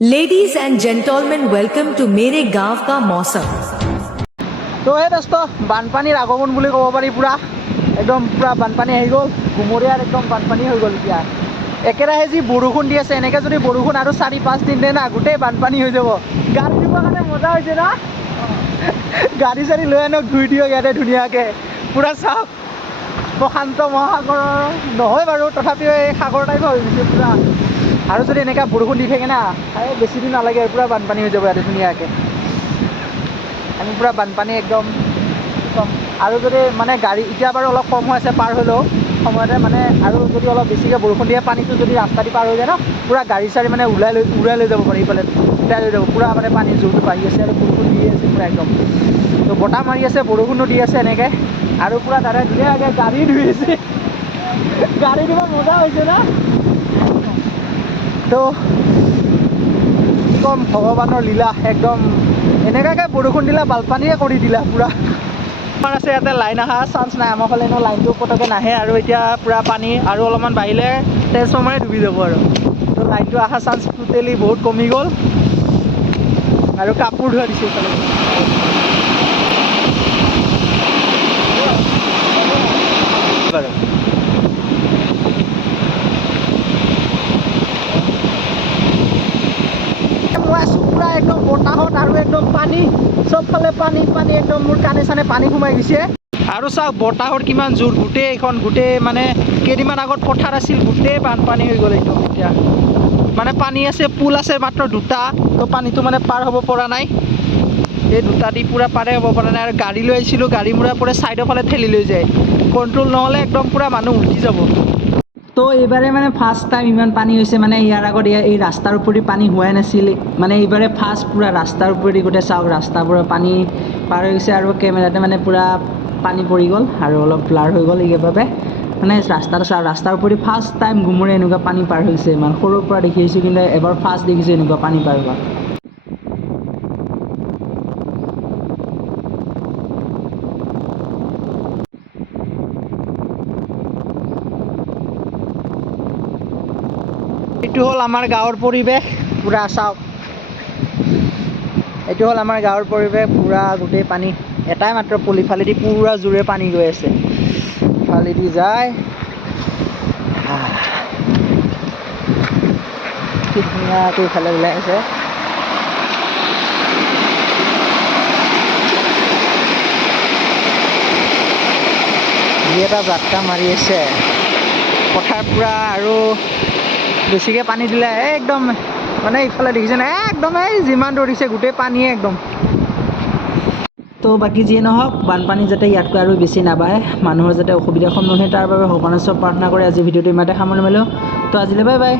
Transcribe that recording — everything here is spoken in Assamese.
Ladies and gentlemen, welcome to मेरे गांव का मौसम। তো এই দোস্ত বানপানীৰ আগমন বুলি ক'ব পাৰি পুৰা একদম পুৰা বানপানী আহি গ'ল গুমৰীয়াৰ একদম বানপানী হৈ গ'ল এতিয়া একেৰাহে যি বৰষুণ দি আছে এনেকৈ যদি বৰষুণ আৰু 4-5 দিন দিয়ে না গোটেই বানপানী হৈ যাব গাড়ী দিবৰ কাৰণে মজা হৈছে না গাড়ী চাৰি লৈ আনক ধুই দিয়ক ইয়াতে ধুনীয়াকৈ পুৰা চাওক প্ৰশান্ত মহাসাগৰৰ নহয় বাৰু তথাপিও এই সাগৰ টাইপ হৈ গৈছে পুৰা আৰু যদি এনেকৈ বৰষুণ দি থাকে না এই বেছি দিন নালাগে পুৰা বানপানী হৈ যাব ইয়াতে ধুনীয়াকৈ আমি পুৰা বানপানী একদম আৰু যদি মানে গাড়ী এতিয়া বাৰু অলপ কম হৈ আছে পাৰ হ'লেও সময়তে মানে আৰু যদি অলপ বেছিকৈ বৰষুণ দিয়ে পানীটো যদি ৰাস্তা দি পাৰ হৈ যায় ন পুৰা গাড়ী চাৰি মানে উৰাই লৈ যাব পাৰি ইফালে উৰাই লৈ যাব পুৰা মানে পানীৰ জোৰটো বাঢ়ি আছে আৰু বৰষুণ দি আছে পুৰা একদম তো বতাহ মাৰি আছে বৰষুণো দি আছে এনেকৈ আৰু পুৰা দাদাই ধুনীয়াকৈ গাড়ী ধুই আছে গাড়ী দিব মজা হৈছে না তো কি ক'ম ভগৱানৰ লীলা একদম এনেকুৱাকৈ বৰষুণ দিলা বানপানীয়ে কৰি দিলা পুৰা আমাৰ আছে ইয়াতে লাইন অহা চান্স নাই আমাৰ ফালে এনেও লাইনটো পটকৈ নাহে আৰু এতিয়া পুৰা পানী আৰু অলপমান বাঢ়িলে ট্ৰেন্সফৰ্মাৰে ডুবি যাব আৰু তো লাইনটো অহা চান্স টোটেলি বহুত কমি গ'ল আৰু কাপোৰ ধোৱা দিছে এইফালে বাৰু মই আছোঁ পুৰা একদম বতাহত আৰু একদম পানী চবফালে পানী পানী একদম মোৰ কাণে চানে পানী সোমাই গৈছে আৰু চাওক বতাহৰ কিমান জোৰ গোটেই এইখন গোটেই মানে কেইদিনমান আগত পথাৰ আছিল গোটেই বানপানী হৈ গ'ল একদম এতিয়া মানে পানী আছে পুল আছে মাত্ৰ দুটা তো পানীটো মানে পাৰ হ'ব পৰা নাই এই দুটা দি পুৰা পাৰে হ'ব পৰা নাই আৰু গাড়ী লৈ আহিছিলোঁ গাড়ী মূৰা পুৰা ছাইডৰ ফালে ঠেলি লৈ যায় কণ্ট্ৰল নহ'লে একদম পুৰা মানুহ উঠি যাব তো এইবাৰে মানে ফাৰ্ষ্ট টাইম ইমান পানী হৈছে মানে ইয়াৰ আগত এই ৰাস্তাৰ ওপৰেদি পানী হোৱাই নাছিল মানে এইবাৰে ফাৰ্ষ্ট পুৰা ৰাস্তাৰ ওপৰেদি গোটেই চাওক ৰাস্তাবোৰৰ পানী পাৰ হৈ গৈছে আৰু কেমেৰাতে মানে পুৰা পানী পৰি গ'ল আৰু অলপ ব্লাৰ হৈ গ'ল এইবাবে মানে ৰাস্তাটো চাওক ৰাস্তাৰ ওপৰেদি ফাৰ্ষ্ট টাইম গুমৰে এনেকুৱা পানী পাৰ হৈছে ইমান সৰুৰ পৰা দেখি আহিছোঁ কিন্তু এবাৰ ফাৰ্ষ্ট দেখিছোঁ এনেকুৱা পানী পাৰ হোৱা এইটো হ'ল আমাৰ গাঁৱৰ পৰিৱেশ পুৰা চাওক এইটো হ'ল আমাৰ গাঁৱৰ পৰিৱেশ পুৰা গোটেই পানী এটাই মাত্ৰ পুল ইফালেদি পুৰা জোৰে পানী গৈ আছে ইফালেদি যায় কি ধুনীয়াকৈ ইফালে ওলাই আছে যি এটা যাত্ৰা মাৰি আছে পথাৰ পুৰা আৰু বেছিকৈ পানী দিলে একদম মানে ইফালে দেখিছে না একদম এই যিমান দৌৰিছে গোটেই পানীয়ে একদম তো বাকী যিয়ে নহওক বানপানী যাতে ইয়াতকৈ আৰু বেছি নাবাঢ়ে মানুহৰ যাতে অসুবিধাৰ সন্মুখীন তাৰ বাবে ভগৱানৰ ওচৰত প্ৰাৰ্থনা কৰি আজি ভিডিঅ'টো ইমানতে সামৰণি মাৰিলোঁ তো আজিলৈ বাই বাই